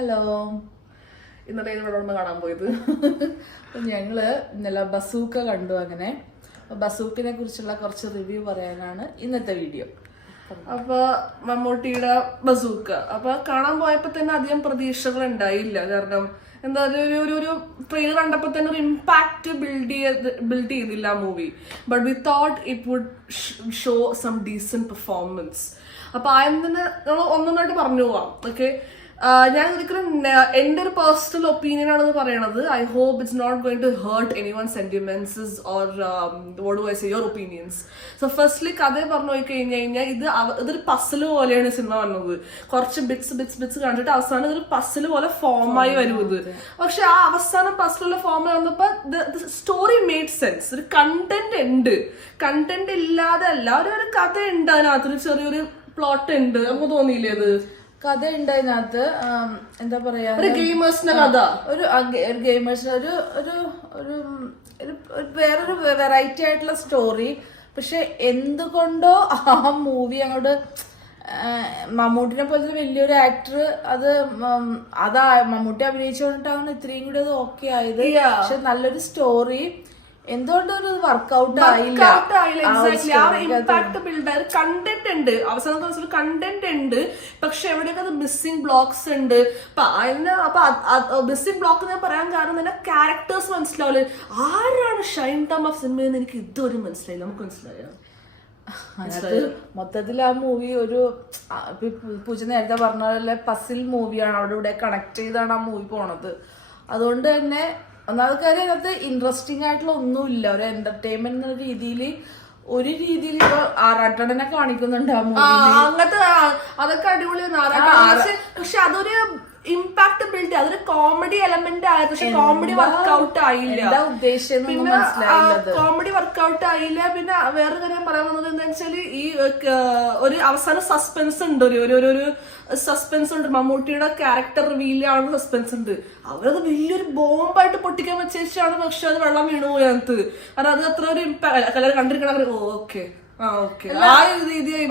Hello. ഇന്നലെ ഇവിടെ കാണാൻ പോയത് ഞങ്ങള് ഇന്നലെ ബസൂക്ക കണ്ടു. അങ്ങനെ ബസൂക്കിനെ കുറിച്ചുള്ള കുറച്ച് റിവ്യൂ പറയാനാണ് ഇന്നത്തെ വീഡിയോ. അപ്പൊ മമ്മൂട്ടിയുടെ ബസൂക്ക അപ്പൊ കാണാൻ പോയപ്പോ തന്നെ അധികം പ്രതീക്ഷകൾ ഉണ്ടായില്ല. കാരണം എന്താ ഒരു ട്രെയിലർ കണ്ടപ്പോ തന്നെ ഒരു ഇമ്പാക്ട് ബിൽഡ് ചെയ്തില്ല ആ movie. But we thought it would show some decent performance. അപ്പൊ ആദ്യം തന്നെ നമ്മൾ ഒന്നൊന്നായിട്ട് പറഞ്ഞു പോവാം. ഓക്കെ, ഞാൻ ഒരിക്കലും എൻ്റെ ഒരു പേഴ്സണൽ ഒപ്പീനിയൻ ആണെന്ന് പറയണത്. I hope it's not going to hurt anyone sentiments or what do I say your opinions. So firstly കഥ പറഞ്ഞു പോയി കഴിഞ്ഞാൽ ഇതൊരു പസിൽ പോലെയാണ് സിനിമ വന്നത്. കുറച്ച് ബിറ്റ്സ് കണ്ടിട്ട് അവസാനം ഇതൊരു പസിൽ പോലെ ഫോമായി വരുന്നത്. പക്ഷെ ആ അവസാനം പസിലുള്ള ഫോമിൽ വന്നപ്പോ സ്റ്റോറി മേഡ് സെൻസ്. ഒരു കണ്ടന്റ് ഉണ്ട്, കണ്ടന്റ് ഇല്ലാതെ അല്ല, ഒരു കഥ ഉണ്ട് അതിനകത്ത്, ഒരു ചെറിയൊരു പ്ലോട്ട് ഉണ്ട്. നമുക്ക് തോന്നിയില്ലേ? അത് കഥ ഉണ്ട് അതിനകത്ത്. എന്താ പറയാ, ഒരു ഗെയിമേഴ്സിന്റെ കഥ, ഒരു ഗെയിമേഴ്സിന് ഒരു വേറൊരു വെറൈറ്റി ആയിട്ടുള്ള സ്റ്റോറി. പക്ഷെ എന്തുകൊണ്ടോ ആ മൂവി അങ്ങോട്ട് മമ്മൂട്ടിനെ പോലത്തെ വലിയൊരു ആക്ടർ അതാ മമ്മൂട്ടി അഭിനയിച്ചുകൊണ്ടിട്ടാണ് ഇത്രയും കൂടി അത് ഓക്കെ ആയത്. പക്ഷെ നല്ലൊരു സ്റ്റോറി എന്തുകൊണ്ടൊരു വർക്ക്ഔട്ട് ആയില്ല. ഇമ്പാക്ട് ബിൽഡ് ആയത് കണ്ടന്റ് ഉണ്ട്, അവസാനത്തെ കണ്ടന്റ് ഉണ്ട്. പക്ഷെ എവിടെയൊക്കെ അത് മിസ്സിംഗ് ബ്ലോക്സ് ഉണ്ട്. അപ്പൊ മിസ്സിംഗ് ബ്ലോക്ക് ഞാൻ പറയാൻ കാരണം തന്നെ ക്യാരക്ടേഴ്സ് മനസ്സിലാവില്ല. ആരാണ് ഷൈൻ ടൈം ഓഫ് സിനിമയെന്ന് എനിക്ക് ഇതുവരെ മനസ്സിലായില്ല. നമുക്ക് മനസ്സിലായോ? മൊത്തത്തിൽ ആ മൂവി ഒരു പൂജ നേരത്തെ പറഞ്ഞ പോലെ പസിൽ മൂവിയാണ്. അവിടെ ഇവിടെ കണക്ട് ചെയ്താണ് ആ മൂവി പോണത്. അതുകൊണ്ട് തന്നെ ഒന്നാമത്തെ കാര്യം അതിനകത്ത് ഇൻട്രസ്റ്റിംഗ് ആയിട്ടുള്ള ഒന്നുമില്ല. ഒരു എന്റർടൈൻമെന്റ് എന്ന രീതിയിൽ ഇപ്പൊ ആറാട്ടനെ കാണിക്കുന്നുണ്ട് ആ മൂവി. അങ്ങനത്തെ അതൊക്കെ അടിപൊളിയാണ്. പക്ഷെ അതൊരു ഇമ്പാക്ട് ബിൽഡ്, അതൊരു കോമഡി എലമെന്റ് ആയത്. പക്ഷെ കോമഡി വർക്ക്ഔട്ട് ആയില്ല. പിന്നെ കോമഡി വർക്ക്ഔട്ട് ആയില്ല. പിന്നെ വേറെ കാര്യം പറയാൻ വന്നത് എന്താ വെച്ചാല്, ഈ ഒരു അവസാന സസ്പെൻസ് ഉണ്ട്, ഒരു സസ്പെൻസ് ഉണ്ട്. മമ്മൂട്ടിയുടെ ക്യാരക്ടർ റിവീൽ ആവുന്ന സസ്പെൻസ് ഉണ്ട്. അവരത് വലിയൊരു ബോംബായിട്ട് പൊട്ടിക്കാൻ വെച്ചാണ്. പക്ഷെ അത് വെള്ളം വീണു പോയി അതിനകത്ത്. കാരണം അത് അത്ര ഒരു ഇമ്പാക്ട് കണ്ടിരിക്കണ. ഓക്കെ,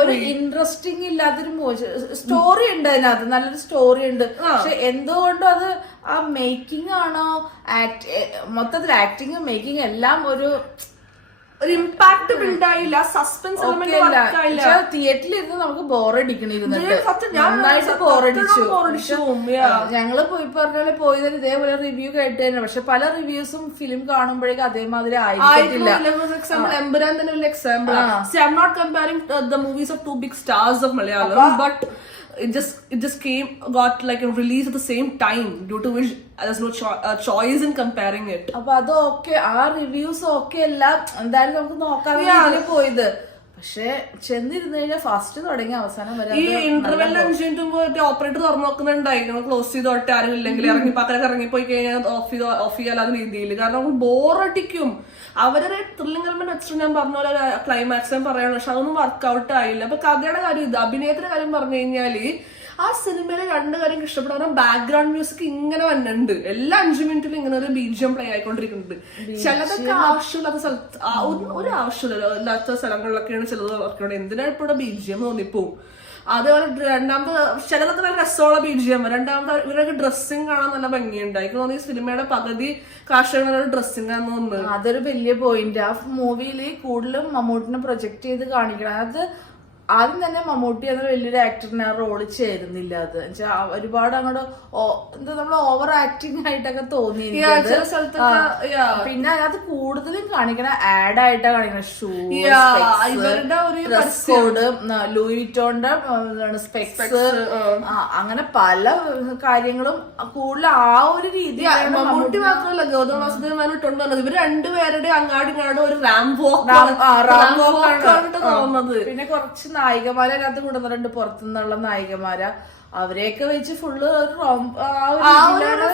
ഒരു ഇൻട്രസ്റ്റിംഗ് ഇല്ലാത്തൊരു സ്റ്റോറി ഉണ്ട് അതിനകത്ത്, നല്ലൊരു സ്റ്റോറി ഉണ്ട്. പക്ഷെ എന്തുകൊണ്ടും അത് ആ മേക്കിംഗ് ആണോ, മൊത്തത്തിൽ ആക്ടിങ് മേക്കിംഗ് എല്ലാം ഒരു ഇമ്പാക്ട് ബിൽഡ് ആയില്ല. സസ്പെൻസ് തിയേറ്ററിൽ ഇരുന്ന് നമുക്ക് നന്നായിട്ട് ബോറടിച്ചു. ഞങ്ങള് പറഞ്ഞ പോലെ പോയതിന് ഇതേപോലെ റിവ്യൂ കേട്ട് തന്നെ. പക്ഷെ പല റിവ്യൂസും ഫിലിം കാണുമ്പോഴേക്കും അതേമാതിരി ആയിരിക്കില്ല. എമ്പുരാൻ തന്നെ ഒരു example. See, I'm not comparing the movies of two big stars of Malayalam, but it just got like a release at the same time, due to which there's no choice in comparing it. അപ്പൊ അത് okay, ആ reviews okay അല്ല. എന്തായാലും നമുക്ക് നോക്കാൻ പോയത്. പക്ഷെ ചെന്നിരുന്നു കഴിഞ്ഞാൽ ഫസ്റ്റ് തുടങ്ങി അവസാനം വരെ ഈ ഇന്റർവെല്ലിൽ 5 മിനിറ്റ് മുമ്പ് ഓപ്പറേറ്റർ തുറന്നു നോക്കുന്നുണ്ടായി. നമ്മൾ ക്ലോസ് ചെയ്തോട്ടെ, ആരും ഇല്ലെങ്കിൽ ഇറങ്ങിപ്പോയി കഴിഞ്ഞാൽ ഓഫ് ചെയ്യാത്ത രീതിയിൽ. കാരണം ബോറടിക്കും. അവരുടെ ത്രില്ലിംഗ് എലമെന്റ് വെച്ചിട്ട് ഞാൻ പറഞ്ഞ പോലെ ക്ലൈമാക്സ് ഞാൻ പറയണം. പക്ഷെ അതൊന്നും വർക്ക്ഔട്ട് ആയില്ല. അപ്പൊ കഥയുടെ കാര്യം ഇത്. അഭിനയത്തിന്റെ കാര്യം പറഞ്ഞു കഴിഞ്ഞാല് ആ സിനിമയിലെ രണ്ട് കാര്യം ഇഷ്ടപ്പെടുന്ന ബാക്ക്ഗ്രൗണ്ട് മ്യൂസിക് ഇങ്ങനെ വന്നിട്ടുണ്ട്. എല്ലാ 5 മിനിറ്റിലും ഇങ്ങനെ ഒരു ബീജിയം പ്ലേ ആയിക്കൊണ്ടിരിക്കുന്നുണ്ട്. ചിലതൊക്കെ ആവശ്യമില്ലാത്ത സ്ഥലത്ത്, ഒരു ആവശ്യമില്ലാത്ത സ്ഥലങ്ങളിലൊക്കെയാണ് ചിലത് വർക്കുണ്ട്. എന്തിനാണ് ഇപ്പോഴും ബീജിയം തോന്നിപ്പോവും. അതേപോലെ രണ്ടാമത്തെ ചിലതൊക്കെ നല്ല രസമുള്ള ബീജിയം. രണ്ടാമത്തെ ഇവരൊക്കെ ഡ്രസ്സിങ് കാണാൻ നല്ല ഭംഗിയുണ്ട്. എനിക്ക് തോന്നി സിനിമയുടെ പകുതി കാശുകളുടെ ഡ്രസ്സിങ് ആണെന്ന് തോന്നുന്നു. അതൊരു വലിയ പോയിന്റ്. ആ മൂവിയിൽ കൂടുതലും മമ്മൂട്ടിനെ പ്രൊജക്ട് ചെയ്ത് കാണിക്കണം. അത് ആദ്യം തന്നെ മമ്മൂട്ടി എന്ന വലിയൊരു ആക്ടറിന് ആ റോള് ചേരുന്നില്ല. അത് ഒരുപാട് അങ്ങോട്ട് എന്താ നമ്മൾ ഓവർ ആക്ടിങ് ആയിട്ടൊക്കെ തോന്നി. പിന്നെ അതിനകത്ത് കൂടുതലും കാണിക്കണ ആഡ് ആയിട്ടാ കാണിക്കണ ഷൂ, ഡ്രസ് കോഡ്, ലൂയി വിറ്റോന്റെ സ്പെക്സ്, അങ്ങനെ പല കാര്യങ്ങളും കൂടുതൽ ആ ഒരു രീതിയാണ്. മമ്മൂട്ടി മാത്രമല്ല, ഗൗതം വാസുദേവൻ ഇട്ടുണ്ടോ ഇവര് രണ്ടുപേരുടെ അങ്ങാടിങ്ങാടും ഒരു റാമ്പ് തോന്നുന്നത്. പിന്നെ കുറച്ച് നായികമാരെ അതിനകത്ത് കൊണ്ടുവന്നിട്ടുണ്ട്, പുറത്തുനിന്നുള്ള നായികമാരാ. അവരെയൊക്കെ വെച്ച് ഫുള്ള്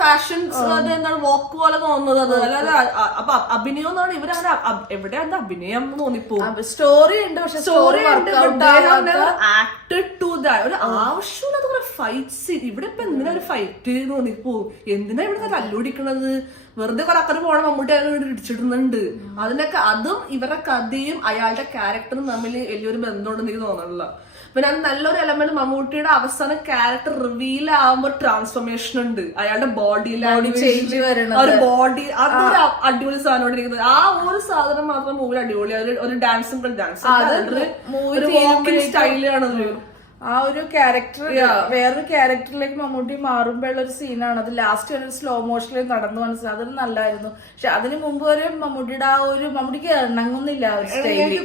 ഫാഷൻ വോക്ക് പോലെ തോന്നുന്നത്. അല്ലാതെ അപ്പൊ അഭിനയം എന്നാണ് ഇവരങ്ങനെ എവിടെയാണ് അഭിനയം എന്ന് തോന്നിപ്പോകും. സ്റ്റോറി ഉണ്ട്, പക്ഷെ സ്റ്റോറി ആക്ടഡ് ടു ദാറ്റ്. ഒരു ആവശ്യമില്ലാത്ത കുറെ ഫൈറ്റ് സീൻ. ഇവിടെ ഇപ്പൊ എന്തിനാ ഒരു ഫൈറ്റ് തോന്നിപ്പോവും. എന്തിനാ ഇവിടെ തല്ലുപിടിക്കണത്? വെറുതെ കുറെ അക്കരെ പോകണം. മമ്മൂട്ടി അയാൾ ഇടിച്ചിടുന്നുണ്ട്. അതിനൊക്കെ അതും ഇവരുടെ കഥയും അയാളുടെ ക്യാരക്ടറും തമ്മിൽ വലിയൊരു ബന്ധമുണ്ടെന്ന് എനിക്ക് തോന്നണില്ല. പിന്നെ അത് നല്ലൊരു എലമെന്റ് മമ്മൂട്ടിയുടെ അവസാന ക്യാരക്ടർ റിവീൽ ആവുമ്പോ ട്രാൻസ്ഫോർമേഷൻ ഉണ്ട്, അയാളുടെ ബോഡി ലാംഗ്വേജ്, ഒരു ബോഡി, അതൊരു അടിപൊളി സാധനം ഇരിക്കുന്നത്. ആ ഒരു സാധനം മാത്രം മൂവിൽ അടിപൊളി. ഒരു ഡാൻസും സ്റ്റൈലാണ്. ആ ഒരു ക്യാരക്ടർ വേറൊരു ക്യാരക്ടറിലേക്ക് മമ്മൂട്ടി മാറുമ്പോഴുള്ള ഒരു സീനാണ് അത്. ലാസ്റ്റ് ഒരു സ്ലോ മോഷനിൽ നടന്നു മനസ്സിലായി, അതൊരു നല്ലായിരുന്നു. പക്ഷെ അതിനു മുമ്പ് വരെ മമ്മൂട്ടിയുടെ ആ ഒരു, മമ്മൂട്ടിക്ക് ഇണങ്ങുന്നില്ല ആ ഒരു സ്റ്റൈല്,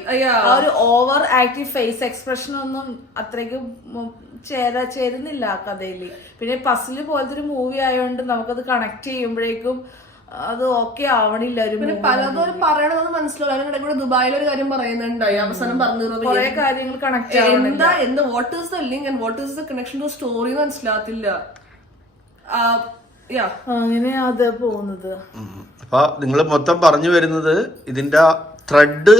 ആ ഒരു ഓവർ ആക്റ്റീവ് ഫേസ് എക്സ്പ്രഷൻ ഒന്നും അത്രയ്ക്ക് ചേരുന്നില്ല ആ കഥയില്. പിന്നെ പസില് പോലത്തെ ഒരു മൂവി ആയതുകൊണ്ട് നമുക്കത് കണക്ട് ചെയ്യുമ്പോഴേക്കും അത് ഓക്കെ ആവണില്ല. ഒരു പലതോരും പറയണത് മനസ്സിലാവും. കൂടെ ദുബായിലൊരു കാര്യം പറയുന്നുണ്ടായി, അവസാനം പറഞ്ഞു കുറെ കാര്യങ്ങൾ കണക്ട് എന്താ what is the link and what is the connection to story മനസ്സിലാത്തില്ല. അങ്ങനെ അത് പോകുന്നത്. അപ്പൊ നിങ്ങൾ മൊത്തം പറഞ്ഞു വരുന്നത് ഇതിന്റെ ത്രെഡ്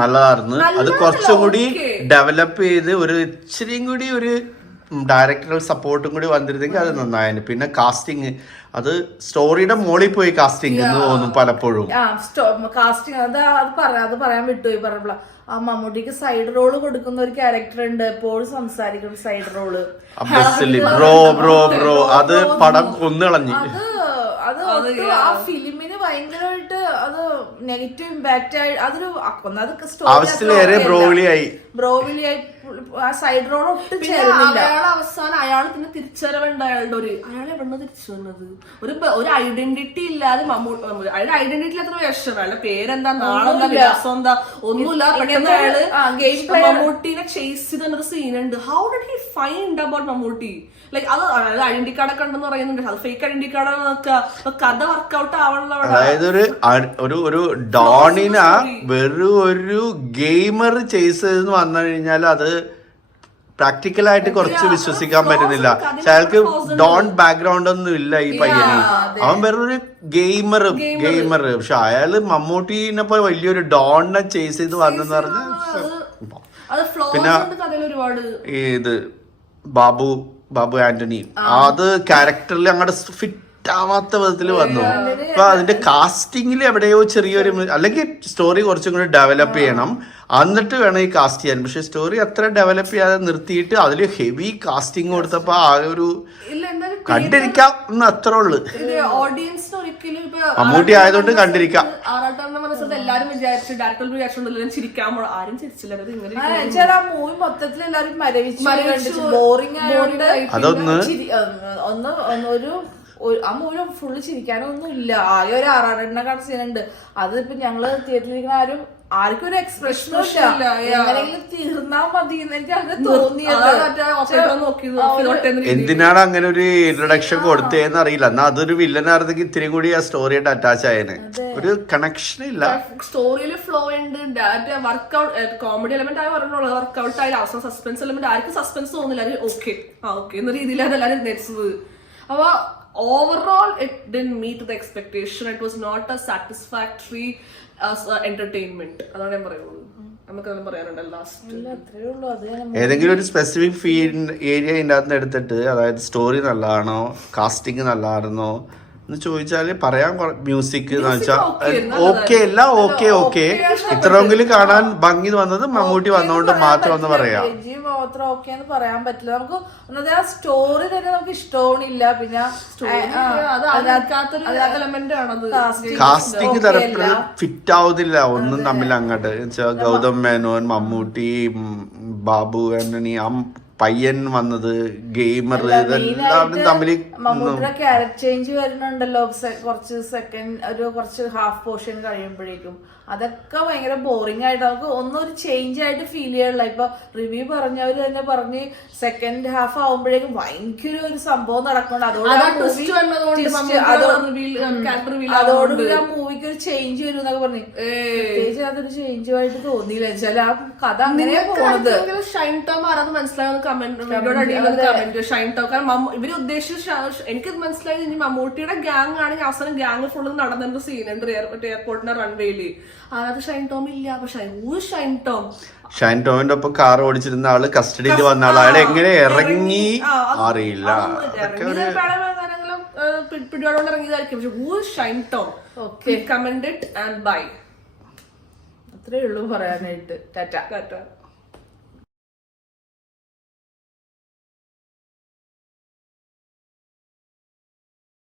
നല്ലതായിരുന്നു, അത് കുറച്ചും കൂടി ഡെവലപ്പ് ചെയ്ത് ഒരു ഇച്ചിരിയും കൂടി ഒരു ഡയറക്ടറൽ സപ്പോർട്ടും കൂടി വന്നിരുന്നെങ്കിൽ അത് നന്നായിരുന്നു. പിന്നെ കാസ്റ്റിംഗ്, അത് സ്റ്റോറിയുടെ മോളിൽ പോയി കാസ്റ്റിംഗ് എന്ന് തോന്നും പലപ്പോഴും. കാസ്റ്റിംഗ് അത് പറയാൻ വിട്ടുപോയി പറഞ്ഞപ്പോഴാ. ആ മമ്മൂട്ടിക്ക് സൈഡ് റോള് കൊടുക്കുന്ന ഒരു ക്യാരക്ടർ ഉണ്ട്, എപ്പോഴും സംസാരിക്കുന്ന സൈഡ് റോള്. ബ്രോ അത് പടം കൊന്നുകളഞ്ഞു. അത് ആ ഫിലിമിന് ഭയങ്കരമായിട്ട് അത് നെഗറ്റീവ് ഇമ്പാക്റ്റ് ആയി. അതൊരു ആവശ്യത്തിലേറെ ബ്രോവിലിയായി ആ സൈഡ് റോഡ് ഒട്ടും ചേരുന്നില്ല. അയാൾ അവസാനം അയാൾ പിന്നെ തിരിച്ചറിവുണ്ട് അയാളുടെ അയാൾ എവിടെ തിരിച്ചു വന്നത്, ഒരു ഐഡന്റിറ്റി ഇല്ലാതെ അയാളുടെ ഐഡന്റിറ്റി അത്ര വിഷമം. അയാളുടെ പേരെന്താ, നാളെന്താ, വിലാസം എന്താ, ഒന്നുമില്ല. പെട്ടെന്ന് അയാള് മമ്മൂട്ടിനെ ചേസ് ചെയ്തൊരു സീനുണ്ട്. How did he find about Mammootty? Like അത് ഐഡന്റി കാർഡൊക്കെ ഉണ്ടെന്ന് പറയുന്നുണ്ട്, അത് ഫേക്ക് ഐഡന്റി കാർഡാണ് നോക്കുക. കഥ വർക്ക്ഔട്ട് ആവണല്ലോ. അതായത് ഒരു ഡോണിന വെറും ഒരു ഗെയിമർ ചേസ് ചെയ്തെന്ന് വന്നു കഴിഞ്ഞാൽ അത് പ്രാക്ടിക്കലായിട്ട് കുറച്ച് വിശ്വസിക്കാൻ പറ്റുന്നില്ല. അയാൾക്ക് ഡോൺ ബാക്ക്ഗ്രൗണ്ട് ഒന്നും ഇല്ല ഈ പയ്യന്, അവൻ വേറൊരു ഗെയിമർ. പക്ഷെ അയാള് മമ്മൂട്ടിനെ പോലെ വലിയൊരു ഡോണിനെ ചേസ് ചെയ്ത് വന്നെന്ന് പറഞ്ഞാൽ. പിന്നെ ഇത് ബാബു ആന്റണി, അത് ക്യാരക്ടറിൽ അങ്ങോട്ട് ഫിറ്റ് ആവാത്ത വിധത്തിൽ വന്നു. അപ്പൊ അതിന്റെ കാസ്റ്റിംഗിൽ എവിടെയോ ചെറിയൊരു, അല്ലെങ്കിൽ സ്റ്റോറി കുറച്ചും കൂടി ഡെവലപ്പ് ചെയ്യണം, എന്നിട്ട് വേണം ഈ കാസ്റ്റ് ചെയ്യാൻ. പക്ഷെ സ്റ്റോറി അത്ര ഡെവലപ്പ് ചെയ്യാതെ നിർത്തിയിട്ട് അതില് ഹെവി കാസ്റ്റിംഗ് കൊടുത്തപ്പോ ആ ഒരു കണ്ടിരിക്കാം എന്ന് അത്രേ ഉള്ളു. മമ്മൂട്ടി ആയതുകൊണ്ട് കണ്ടിരിക്കാം. എല്ലാരും വിചാരിച്ചു ചിരിക്കാൻ, ആരും ചിരിച്ചില്ല. മൂവി മൊത്തത്തിൽ എല്ലാരും മരവിച്ചു, ബോറിംഗ് ആയതുകൊണ്ട് ആ മൂവി ഫുള്ള് ചിരിക്കാനൊന്നും ഇല്ല. ആകെ ഒരു 6 കാണുന്ന സീനുണ്ട്. അത് ഇപ്പൊ ഞങ്ങള് തിയേറ്ററിലിരിക്കുന്ന ആർക്കും ഒരു എക്സ്പ്രഷനും ഇല്ല. എങ്ങനെയെങ്കിലും തീർന്നാ മതി എന്ന് എനിക്ക് അങ്ങനെ തോന്നിയത്. എന്തിനാണ് അങ്ങനെ ഒരു ഇൻട്രൊഡക്ഷൻ കൊടുത്തേന്ന് അറിയില്ല. എന്നാ അതൊരു വില്ലനായിരുന്നെങ്കിൽ ഇത്തിരി കൂടി ആ സ്റ്റോറിയായിട്ട് അറ്റാച്ച് ആയേനെ. ഒരു കണക്ഷൻ ഇല്ല. സ്റ്റോറിയിൽ ഫ്ലോ ഉണ്ട്, വർക്ക്ഔട്ട് കോമഡി എലമെന്റ് ആയി പറഞ്ഞോളൂ, വർക്ക്ഔട്ട് ആയി. അവസാനം സസ്പെൻസ് എലമെന്റ് ആർക്കും സസ്പെൻസ് തോന്നില്ല. ഓക്കെ എന്ന രീതിയിലാണ് എല്ലാവരും നെറ്റ്സ്. അപ്പൊ overall it didn't meet the expectation. It was not a satisfactory entertainment. അതാണ് ഞാൻ പറയുന്നത്. നമുക്കെല്ലാം പറയാനുണ്ട് ലാസ്റ്റ്. ഏതെങ്കിലും ഒരു സ്പെസിഫിക് ഏരിയ ഇതിൻ്റെ അകത്ത് എടുത്തിട്ട്, അതായത് സ്റ്റോറി നല്ലതാണോ, കാസ്റ്റിംഗ് നല്ലതായിരുന്നോ എന്ന് ചോദിച്ചാല് പറയാൻ. മ്യൂസിക് എന്ന് വെച്ചാൽ ഓക്കെ, എല്ലാം ഓക്കെ. ഇത്രയെങ്കിലും കാണാൻ ഭംഗി വന്നത് മമ്മൂട്ടി വന്നോണ്ട് മാത്രം എന്ന് പറയാം. ഓക്കെന്ന് പറയാൻ പറ്റില്ല. നമുക്ക് ഒന്നത് ആ സ്റ്റോറി തന്നെ നമുക്ക് ഇഷ്ടവുമില്ല. പിന്നെ കാസ്റ്റിംഗ് തരത്തില് ഫിറ്റ് ആവുന്നില്ല ഒന്നും തമ്മിൽ അങ്ങോട്ട്. ഗൗതം മേനോൻ, മമ്മൂട്ടി, ബാബു ആന്റണി, പയ്യൻ വന്നത്, ഗെയിമർ, ഇതെല്ലാവരും തമ്മിൽ മമ്മൂട്ടിയുടെ ക്യാരക്ടർ ചേഞ്ച് വരുന്നുണ്ടല്ലോ കുറച്ച് ഹാഫ് പോർഷൻ കഴിയുമ്പോഴേക്കും. അതൊക്കെ ഭയങ്കര ബോറിംഗ് ആയിട്ട് നമുക്ക് ഒന്നും ഒരു ചേഞ്ച് ആയിട്ട് ഫീൽ ചെയ്യണില്ല. ഇപ്പൊ റിവ്യൂ പറഞ്ഞവര് തന്നെ പറഞ്ഞ് സെക്കൻഡ് ഹാഫ് ആവുമ്പോഴേക്കും ഭയങ്കര ഒരു സംഭവം നടക്കുന്നുണ്ട്. അതോടുകൂടി ആ മൂവിക്ക് ഒരു ചേഞ്ച് വരും എന്നൊക്കെ പറഞ്ഞു. പ്രത്യേകിച്ച് അതൊരു ചേഞ്ച് ആയിട്ട് തോന്നിയില്ല. വെച്ചാൽ ആ കഥ അങ്ങനെ പോകുന്നത്. ഷൈൻ ടോം ആരാന്ന് മനസ്സിലാവുന്ന കമന്റ്. ഷൈൻ ടോം, കാരണം ഇവര് ഉദ്ദേശിച്ച എനിക്ക് മനസ്സിലായി ഇനി മമ്മൂട്ടിയുടെ ഗ്യാങ് ആണെങ്കിൽ അവസാനം ഗ്യാങ് ഫുള്ള് നടന്നൊരു സീനുണ്ട് എയർപോർട്ടിന്റെ റൺവേയില്. അതായത് ഷൈൻ ടോം ഇല്ല. പക്ഷെ ഷൈൻ ടോമിന്റെ ഒപ്പം കാർ ഓടിച്ചിരുന്ന ആള് കസ്റ്റഡിയിൽ വന്ന ആള്, അയാൾ എങ്ങനെ ഇറങ്ങി അറിയില്ല. പിടിയോടെ ഇറങ്ങിയതായിരിക്കും. പക്ഷെ who is Shine Tom? Comment it and bye. അത്രേ ഉള്ളൂ പറയാനായിട്ട്. ടാറ്റ.